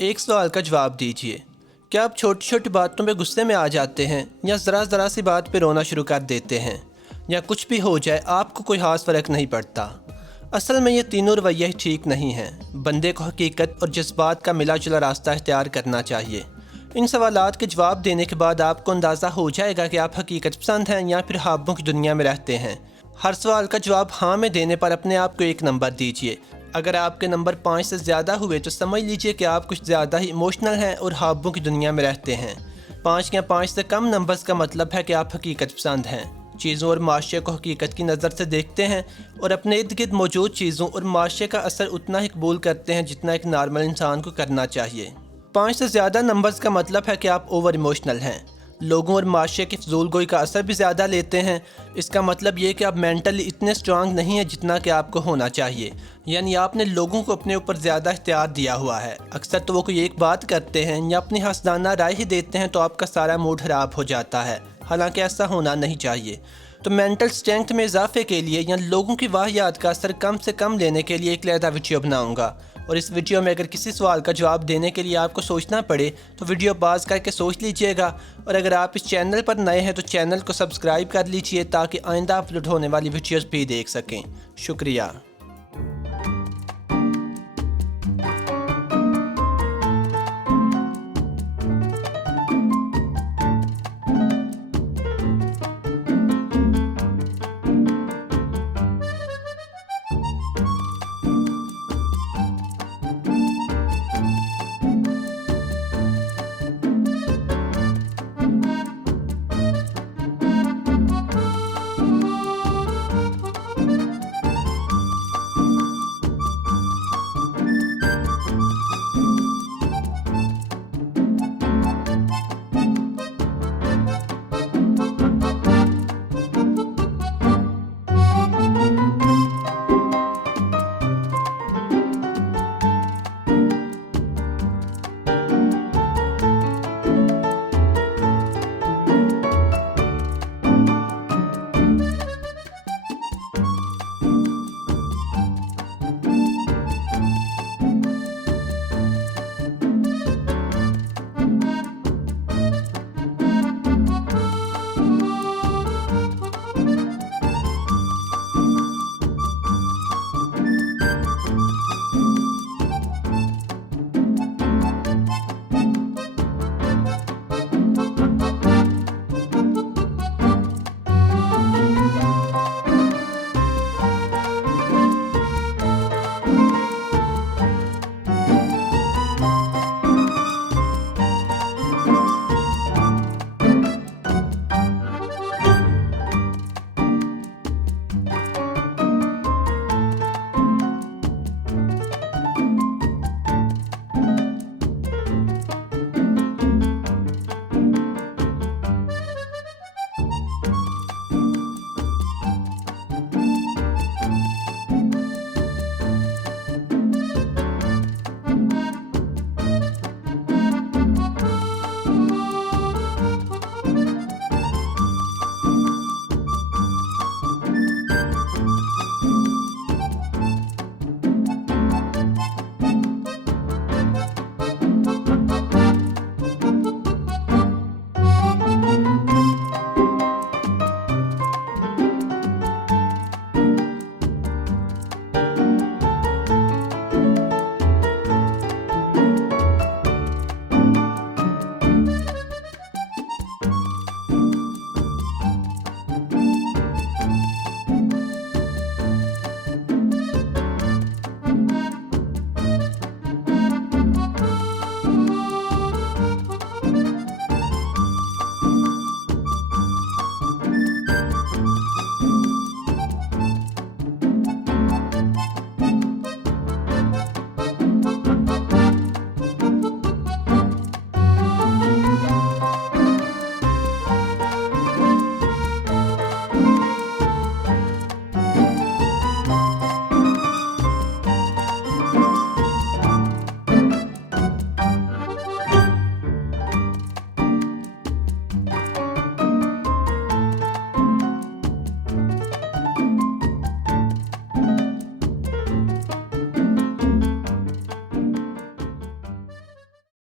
एक सवाल का जवाब दीजिए। क्या आप छोटी छोटी बातों पे गुस्से में आ जाते हैं, या ज़रा ज़रा सी बात पे रोना शुरू कर देते हैं, या कुछ भी हो जाए आपको कोई खास फ़र्क नहीं पड़ता? असल में ये तीनों रवैये ही ठीक नहीं हैं। बंदे को हकीकत और जज्बात का मिला जुला रास्ता इख्तियार करना चाहिए। इन सवालात के जवाब देने के बाद आपको अंदाज़ा हो जाएगा कि आप हकीकत पसंद हैं या फिर ख्वाबों की दुनिया में रहते हैं। हर सवाल का जवाब हाँ में देने पर अपने आप को एक नंबर दीजिए। अगर आपके नंबर 5 से ज़्यादा हुए तो समझ लीजिए कि आप कुछ ज़्यादा ही इमोशनल हैं और ख्वाबों की दुनिया में रहते हैं। 5 या 5 से कम नंबर्स का मतलब है कि आप हकीकत पसंद हैं, चीज़ों और माशरे को हकीकत की नज़र से देखते हैं और अपने इर्द गिर्द मौजूद चीज़ों और माशरे का असर उतना ही कबूल करते हैं जितना एक नॉर्मल इंसान को करना चाहिए। 5 से ज़्यादा नंबर्स का मतलब है कि आप ओवर इमोशनल हैं, लोगों और माशरे की फजूलगोई का असर भी ज़्यादा लेते हैं। इसका मतलब ये कि आप मेंटली इतने स्ट्रांग नहीं हैं जितना कि आपको होना चाहिए, यानी आपने लोगों को अपने ऊपर ज़्यादा इख्तियार दिया हुआ है। अक्सर तो वो कोई एक बात करते हैं या अपनी हंसदाना राय ही देते हैं तो आपका सारा मूड ख़राब हो जाता है, हालांकि ऐसा होना नहीं चाहिए। तो मेंटल स्ट्रेंथ में इजाफे के लिए या लोगों की वाहियात का असर कम से कम लेने के लिए एक अलग वीडियो बनाऊंगा, और इस वीडियो में अगर किसी सवाल का जवाब देने के लिए आपको सोचना पड़े तो वीडियो पॉज करके सोच लीजिएगा। और अगर आप इस चैनल पर नए हैं तो चैनल को सब्सक्राइब कर लीजिए ताकि आइंदा अपलोड होने वाली वीडियोस भी देख सकें। शुक्रिया।